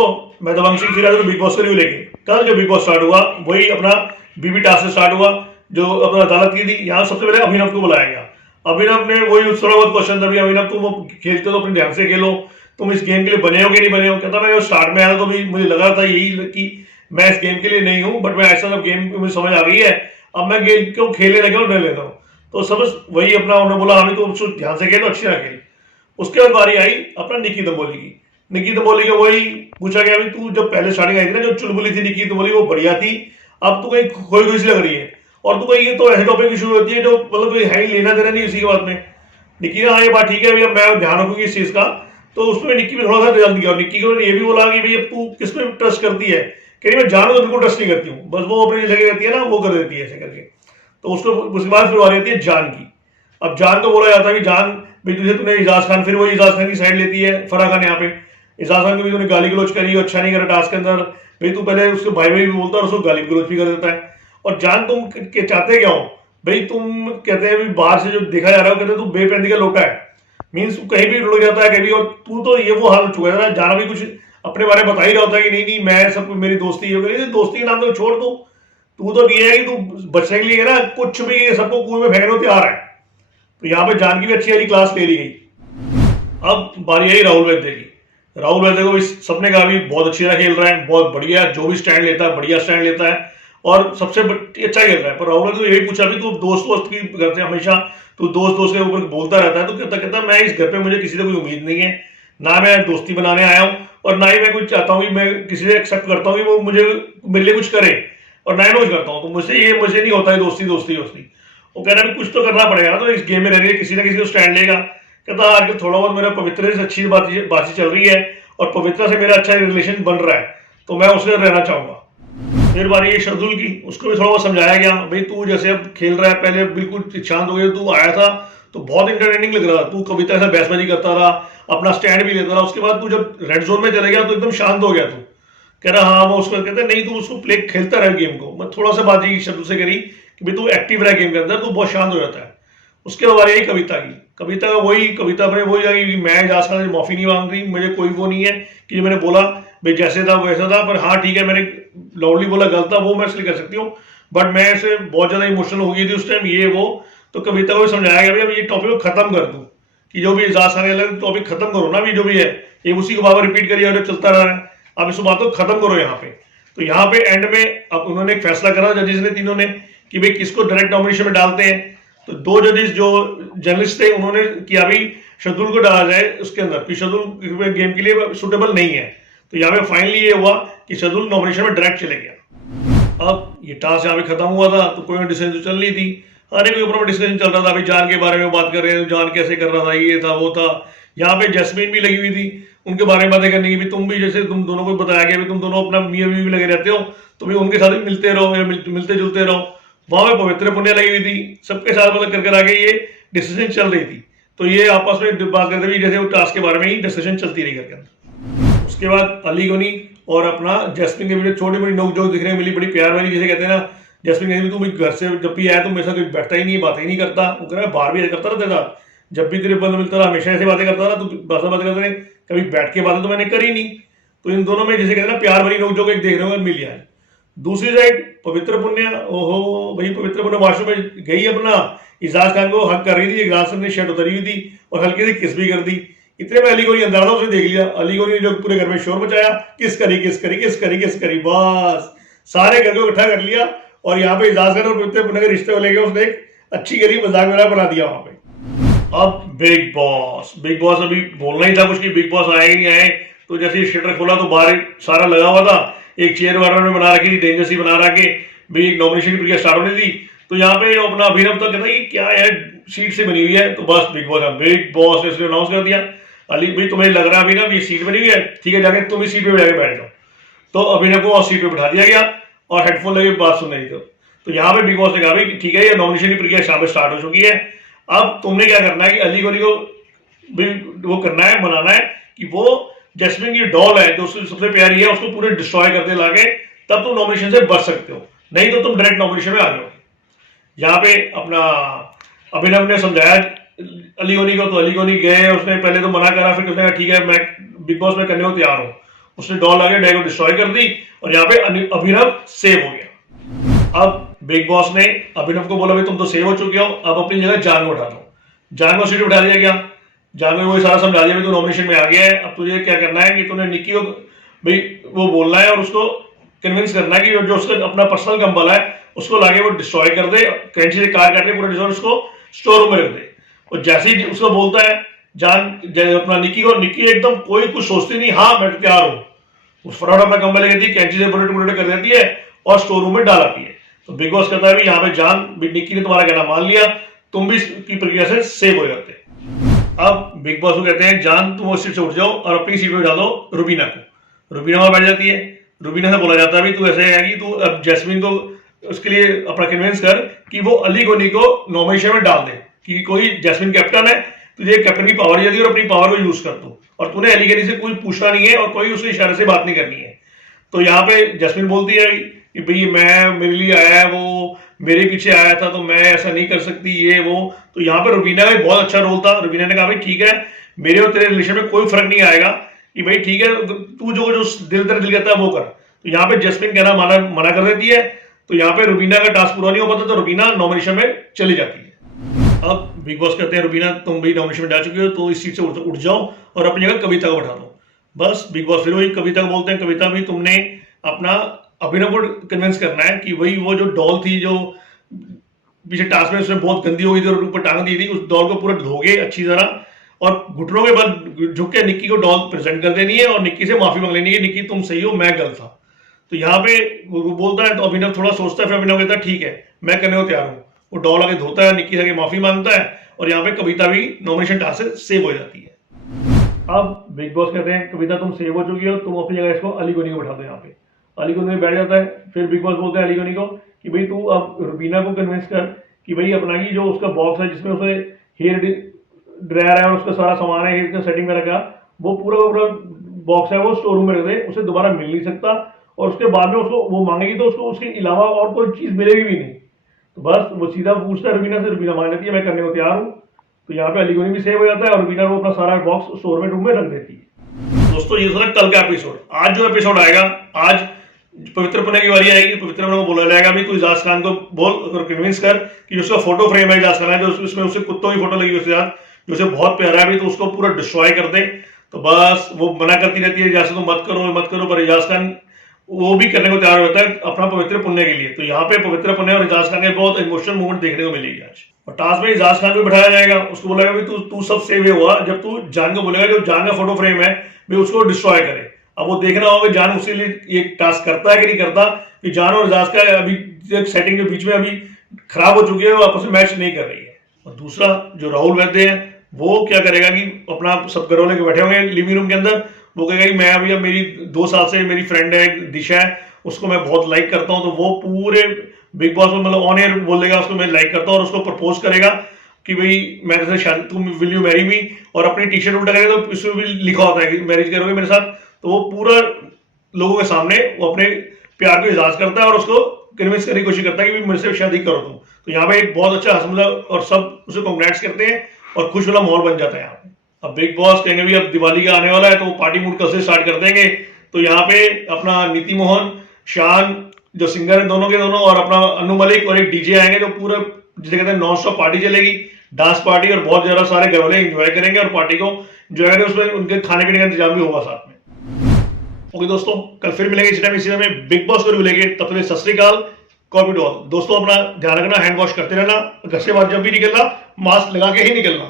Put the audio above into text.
दोस्तों, मैं दबंग सिंह फिर बिग बॉस का रिव्यू लेके। कल जो बिग बॉस स्टार्ट हुआ वही अपना बीबी टास्क से स्टार्ट हुआ, जो अपना अदालत की थी। यहाँ सबसे पहले अभिनव को बुलाया गया। अभिनव ने वही थोड़ा बहुत क्वेश्चन था, अभिनव तुम खेलते तो अपने ध्यान से खेलो, तुम इस गेम के लिए बने हो कि नहीं बने हो। कहता मैं स्टार्ट में आया तो भी मुझे लगा था यही कि मैं इस गेम के लिए नहीं हूँ, बट मैं ऐसा जब गेम मुझे समझ आ गई है, अब मैं गेम क्यों खेलने लगा और लेता हूँ। तो सब वही अपना उन्होंने बोला हमें तो ध्यान से खेल, अच्छी ना खेल। उसके बाद बारी आई अपना निकी दंबोली की। निकी दंबोली का वही पूछा गया, तू जब पहले स्टार्टिंग आई थी ना, जो चुलबुली थी निकी दंबोली, वो बढ़िया थी, अब तू कहीं खोई खोई सी लग रही है। और तू कहीं ये तो ऐसे टॉपिक शुरू होती है जो मतलब है ही लेना देना नहीं इसी के बाद में। निकी ने हाँ ये बात ठीक है भैया, मैं ध्यान रखूंगी इस चीज का। तो उसमें निक्की में थोड़ा सा ध्यान दिया, और निक्की को ये भी बोला कि भाई अब तू किस पे ट्रस्ट करती है। कह रही मैं जानू तो बिल्कुल ट्रस्ट नहीं करती हूँ, बस वो अपनी जगह रहती है ना, वो कर देती है ऐसे करके। तो उसको उसके बाद फिर बारी आती है जान की। अब जान को बोला जाता है कि जान भाई तुझे, तूने इजाज खान, फिर वो इजाज खान की साइड लेती है फराह खान। यहाँ पे इजाज खान को भी तूने गाली गलोच करी, अच्छा नहीं करा टास्क के अंदर भाई, तू पहले उसके भाई भाई भी बोलता है और उसको गाली गलोच भी कर देता है। और जान तुम चाहते क्या हो भाई, तुम कहते हैं बाहर से जो देखा जा रहा है, कहते हैं तू बेपैंदी का लोटा है, मीन्स कहीं भी रुक जाता है कभी। और तू तो ये वो हाल हो चुका है, जाना भी कुछ अपने बारे में बता ही रहा होता है कि नहीं नहीं मैं सब मेरी दोस्ती है, दोस्ती के नाम तो छोड़ दो। तू तो ये है कि तू बचने के लिए ना कुछ भी सबको कुएं में फेंकने को तैयार है। तो यहाँ पे जान की भी अच्छी वाली क्लास ले ली गई। अब बारी आई राहुल वैद्य की। राहुल वैद्य को भी सबने कहा भी बहुत अच्छी तरह खेल रहा है, बहुत बढ़िया, जो भी स्टैंड लेता है बढ़िया स्टैंड लेता है और सबसे अच्छा खेल रहा है। पर राहुल वैद्य को यही पूछा भी तू दोस्त दोस्त की करते हमेशा, तू दोस्त दोस्त के ऊपर बोलता रहता है, तो कहता मैं इस घर पे मुझे किसी से कोई उम्मीद नहीं है, ना मैं दोस्ती बनाने आया हूँ और ना ही मैं कुछ चाहता हूँ कि मैं किसी से एक्सेप्ट करता हूँ कि वो मुझे मेरे लिए कुछ करे, और ना ही मैं कुछ करता हूँ। तो मुझे नहीं होता है दोस्ती दोस्ती दोस्ती। वो कह रहा है कुछ तो करना पड़ेगा, तो इस गेम में रहने किसी ना किसी को स्टैंड लेगा। कहता आजकल थोड़ा बहुत मेरा पवित्र से अच्छी बातचीत चल रही है और पवित्रा से मेरा अच्छा रिलेशन बन रहा है, तो मैं उससे रहना चाहूंगा। फिर बारी ये शर्दुल की, उसको भी थोड़ा बहुत समझाया गया भाई तू जैसे अब खेल रहा है, पहले बिल्कुल शांत हो गया, तू आया था तो बहुत इंटरटेनिंग लग रहा था, तू कविता से बहसबाजी करता रहा, अपना स्टैंड भी लेता रहा। उसके बाद तू जब रेड जोन में चले गया तो एकदम शांत हो गया तू। कह रहा हाँ, मैं उसको कहते नहीं तू उसको प्ले खेलता रहे गेम को। मैं थोड़ा सा बात शब्द से करी कि भाई तू एक्टिव रहे गेम के अंदर, तू बहुत शांत हो जाता है। उसके बाद यही कविता की, कविता का वही कविता अपने वही आई कि मैं इजाज खान से माफी नहीं मांग रही, मुझे कोई वो नहीं है कि मैंने बोला भाई जैसे था वैसा था, पर हाँ ठीक है मैंने लाउडली बोला गलत था, वो मैं इसलिए कर सकती हूँ, बट मैं ऐसे बहुत ज्यादा इमोशनल हो गई थी उस टाइम ये वो। तो कविता को भी समझाया गया भाई अब ये टॉपिक को खत्म कर दूं, कि जो भी इजाज खान का टॉपिक खत्म करो ना, भी जो भी है ये उसी को बार रिपीट करिए और चलता रहा है, आप इस बात को खत्म करो यहाँ पे। तो यहाँ पे एंड में अब उन्होंने एक फैसला करा जजेस ने तीनों ने कि भाई किसको डायरेक्ट नॉमिनेशन में डालते हैं। तो दो जजेस जो जर्नलिस्ट थे उन्होंने किया भी शर्दुल को डाला जाए उसके अंदर, कि शर्दुल गेम के लिए सुटेबल नहीं है। तो यहाँ पे फाइनली ये हुआ कि शर्दुल नॉमिनेशन में डायरेक्ट चले गया। अब ये टास्क यहाँ पे खत्म हुआ था, तो कोई डिसीजन तो चल रही थी, हर एक ऊपर में डिस्कशन चल रहा था, अभी जान के बारे में बात कर रहे हैं, जान कैसे कर रहा था, ये था वो था। यहाँ पे जैस्मीन भी लगी हुई थी उनके बारे में बातें करने की, भी तुम भी जैसे तुम दोनों को बताया गया भी तुम दोनों अपना मियाँ बीवी भी लगे रहते हो, तो भी उनके साथ भी मिलते रहो या मिलते जुलते रहो। वहां पे पवित्र पुण्य लगी हुई थी, सबके साथ मतलब कर आगे ये डिस्कशन चल रही थी। तो ये आपस में बात करते हुए जैसे वो टास्क के बारे में ही डिस्कशन चलती रही करके अंदर। उसके बाद अली गोनी और अपना जैस्मिन के बीच छोटी बड़ी नोक जोक दिखने मिली, बड़ी प्यार वाली, जैसे कहते हैं ना जैस्मिन कहती तू घर से जब भी आया तो मेरे साथ कोई बैठता ही नहीं, बात ही नहीं करता। वो कह रहा है बाहर भी करता था तेरे साथ, जब भी तेरे बंद मिलता रहा हमेशा ऐसे बातें करता था, तू बात करते रहे, कभी बैठ के बातें तो मैंने करी नहीं। तो इन दोनों में जैसे कहते हैं ना प्यार भरी नोक जोक एक देखने को मिल गया। दूसरी साइड पवित्र पुण्य, ओहो भाई पवित्र पुण्य वॉशरूम में गई, अपना इजाज खान को हक कर रही थी, इजाज खान ने शर्ट उतरी हुई थी और हल्की सी किस भी कर दी। इतने में अली गोनी अंदर था, उसने देख लिया, अली गोनी ने जो पूरे घर में शोर मचाया, किस करी किस करी किस करी किस करी, बस सारे घर को इकट्ठा कर लिया। और यहाँ पे इजाज खान और पवित्र पुण्य के रिश्ते को लेकर उसने एक अच्छी गली मजाक वगैरह बना दिया वहां पे। अब बिग बॉस अभी बोलना ही था कुछ कि बिग बॉस आए ही नहीं आए। तो जैसे ही शटर खोला तो बाहर सारा लगा हुआ था, एक चेयर वार्डर ने बना रखी थी, डेंजर सी बना रखे भी, एक नॉमिनेशन की प्रक्रिया स्टार्ट होने दी। तो यहाँ पे अपना अभिनव तो कहता है कि क्या है सीट से बनी हुई है, तो बस बिग बॉस ने उसने अनाउंस कर दिया अली भाई तुम्हें लग रहा है अभिनव ये सीट बनी हुई है, ठीक है जाके तुम इस सीट पे जाके बैठ जाओ। तो अभिनव को सीट पे बैठा दिया गया और हेडफोन लगे बात सुन रही थी। तो यहाँ पे बिग बॉस ने कहा भाई ठीक है ये नॉमिनेशन की प्रक्रिया शाम स्टार्ट हो चुकी है, अब तुमने क्या करना है कि अली गोनी को वो करना है, मनाना है कि वो जैस्मिन की डॉल है जो सबसे प्यारी है उसको पूरे डिस्ट्रॉय करते लाके, तब तुम नॉमिनेशन से बच सकते हो, नहीं तो तुम डायरेक्ट नॉमिनेशन में आ जाओ। यहाँ पे अपना अभिनव ने समझाया अली गोनी को, तो अली गोनी गए, उसने पहले तो मना करा, फिर उसने कहा ठीक है मैं बिग बॉस में करने को तैयार हूँ। उसने डॉल आगे डे को डिस्ट्रॉय कर दी और यहाँ पे अभिनव सेव हो गया। अब बिग बॉस ने अभिनव को बोला भाई तुम तो सेव हो चुके हो, अब अपनी जगह जान को उठा लो। जान को सीट उठा दिया गया। जान को वही सारा समझा दिया, तू नॉमिनेशन में आ गया है, अब तुझे क्या करना है कि तूने निक्की को भाई वो बोलना है और उसको कन्विंस करना है कि जो उसका अपना पर्सनल कंबल है उसको लाके वो डिस्ट्रॉय कर दे, कैंची से कार काट के पूरा डिस्ट्रॉय उसको स्टोर रूम में रख दे। और जैसे ही उसको बोलता है जान अपना निक्की को, निक्की एकदम कोई कुछ सोचती नहीं, हाँ मैं तैयार हूँ, उस फटाफट अपना कंबल लेके दी, कैंची से बुलेट बुलेट कर देती है और स्टोर रूम में डाल आती है। तो बिग बॉस कहता है यहाँ पे जान निक्की ने तुम्हारा कहना मान लिया, तुम भी इसकी प्रक्रिया से सेव हो जाते। अब बिग बॉस को कहते हैं जान तुम उस सीट से उठ जाओ और अपनी सीट पे बिठा दो रुबीना को। रुबीना वहां बैठ जाती है। रुबीना से बोला जाता है तू ऐसे है कि तू अब जैस्मिन को उसके लिए अपना कन्विंस कर कि वो अली गोनी को नॉमिनेशन में डाल दे, कि कोई जैस्मिन कैप्टन है, तुझे कैप्टन की पावर दी और अपनी पावर को यूज कर दो, और तूने अली गोनी से कोई पूछना नहीं है और कोई उसके इशारे से बात नहीं करनी है। तो यहाँ पे जैस्मिन बोलती है कि भाई मैं मेरे लिए आया है, वो मेरे पीछे आया था तो मैं ऐसा नहीं कर सकती ये वो। तो यहाँ पे रुबीना का बहुत अच्छा रोल था। रुबीना ने कहा भाई ठीक है, मेरे और तेरे रिलेशन में कोई फर्क नहीं आएगा, कि भाई ठीक है तू जो जो दिल तेरा दिल कहता है वो कर। तो यहाँ पे जैस्मिन कहना मना कर देती है। तो यहाँ पे रुबीना का टास्क पूरा नहीं हो पाता, तो रुबीना नॉमिनेशन में चली जाती है। अब बिग बॉस कहते हैं रुबीना तुम भी नॉमिनेशन में जा चुकी हो, तो इस सीट से उठ जाओ और अपनी जगह कविता को बैठा दो। बस बिग बॉस फिर वही कविता को बोलते हैं, कविता भी तुमने अपना अभिनव को कन्विंस करना है कि वही वो जो डॉल थी जो पीछे टास्क में उसमें बहुत गंदी हो गई थी और ऊपर टांग दी थी, उस डॉल को पूरा धोगे अच्छी तरह और घुटनों के बल झुक के निक्की को डॉल प्रेजेंट कर देनी है और निक्की से माफी मांग लेनी है, निक्की तुम सही हो मैं गलत था। तो यहाँ पे वो बोलता है तो अभिनव थोड़ा सोचता है, फिर अभिनव कहता है ठीक है मैं करने को तैयार हूँ। वो डॉल आगे धोता है, निक्की से माफी मांगता है और यहाँ पे कविता भी नॉमिनेशन टास्क से सेव हो जाती है। अब बिग बॉस कहते हैं कविता तुम सेव हो चुकी हो, तुम अपनी जगह इसको अली गोनी को बैठा दो। यहाँ पे अली गोनी बैठ जाता है। फिर बिग बॉस बोलते हैं अली गोनी को कि भाई तू अब रुबीना को कन्विंस कर कि भाई अपना की जो उसका बॉक्स है जिसमें उसे हेयर ड्रायर है और उसका सारा सामान है हेयर सेटिंग में रखा, वो पूरा बॉक्स है वो स्टोर रूम में रख दे, उसे दोबारा मिल नहीं सकता और उसके बाद में उसको वो मांगेगी तो उसको उसके अलावा और कोई चीज मिलेगी भी नहीं। तो बस वो सीधा पूछता है रुबीना से, रुबीना मान लेती है मैं करने को तैयार हूँ। तो यहाँ पे अली गोनी भी सेव हो जाता है और रुबीना वो अपना सारा बॉक्स स्टोर रूम में रख देती है। दोस्तों ये था कल का एपिसोड। आज जो एपिसोड आएगा, आज पवित्र पुणे की बारी आएगी। पवित्र पुणे को बोला जाएगा भी तू इजाज खान को बोल और कन्विंस कर कि उसका फोटो फ्रेम है इजाज खान है जो उसमें उससे कुत्तों की फोटो लगी उसके साथ जो उसे बहुत प्यारा है भी, तो उसको पूरा डिस्ट्रॉय कर दे। तो बस वो मना करती रहती है जैसे तुम मत करो, पर इजाज खान वो भी करने को तैयार होता है अपना पवित्र पुण्य के लिए। तो यहाँ पे पवित्र पुण्य और इजाज खान के बहुत इमोशनल मूवमेंट देखने को मिलेगी आज। और टास्क में इजाज खान को बिठाया जाएगा, उसको बोलेगा भी तू सब सेव हुआ जब तू जान को बोलेगा जो जान का फोटो फ्रेम है भी उसको डिस्ट्रॉय करे। अब वो देखना होगा जान उसके लिए ये टास्क करता है कि नहीं करता, कि जान और इजाज का अभी सेटिंग के बीच में अभी खराब हो चुकी है, वो आपस में मैच नहीं कर रही है। और दूसरा जो राहुल वैद्य है वो क्या करेगा कि अपना सब घरों लेके बैठे होंगे लिविंग रूम के अंदर, वो कहेगा कि मैं अभी अब मेरी 2 साल से मेरी फ्रेंड है दिशा है, उसको मैं बहुत लाइक करता हूँ। तो वो पूरे बिग बॉस में मतलब ऑन एयर बोलेगा उसको मैं लाइक करता हूँ और उसको प्रपोज करेगा कि भाई मेरे से शादी तुम विल यू मैरी मी, और अपनी टी शर्ट उल्टा करेगा तो इसमें भी लिखा होता है कि मैरिज करोगे मेरे साथ। तो वो पूरा लोगों के सामने वो अपने प्यार को इजाज करता है और उसको कन्विंस करने की कोशिश करता है कि मेरे से शादी करो तुम। तो यहाँ पे एक बहुत अच्छा हंसमुजा और सब उसे कॉन्ग्रेट्स करते हैं और खुश वाला माहौल बन जाता है यहाँ पे। अब बिग बॉस कहेंगे भी अब दिवाली का आने वाला है तो वो पार्टी मूड कल से स्टार्ट कर देंगे। तो यहाँ पे अपना नीति मोहन, शान जो सिंगर है दोनों के दोनों, और अपना अनु मलिक और एक डीजे आएंगे जो पूरा जिसे कहते हैं नॉन स्टॉप पार्टी चलेगी, डांस पार्टी, और बहुत ज्यादा सारे घर वाले एंजॉय करेंगे और पार्टी को एंजॉय करेंगे। उसमें उनके खाने पीने का इंतजाम भी होगा साथ में। ओके दोस्तों, कल फिर मिलेंगे इसी टाइम इसी समय बिग बॉस को मिलेंगे। तब तक सत श्री अकाल, कॉपी टू ऑल। दोस्तों अपना ध्यान रखना, हैंड वॉश करते रहना, घर से बाहर जब भी निकलना मास्क लगा के ही निकलना।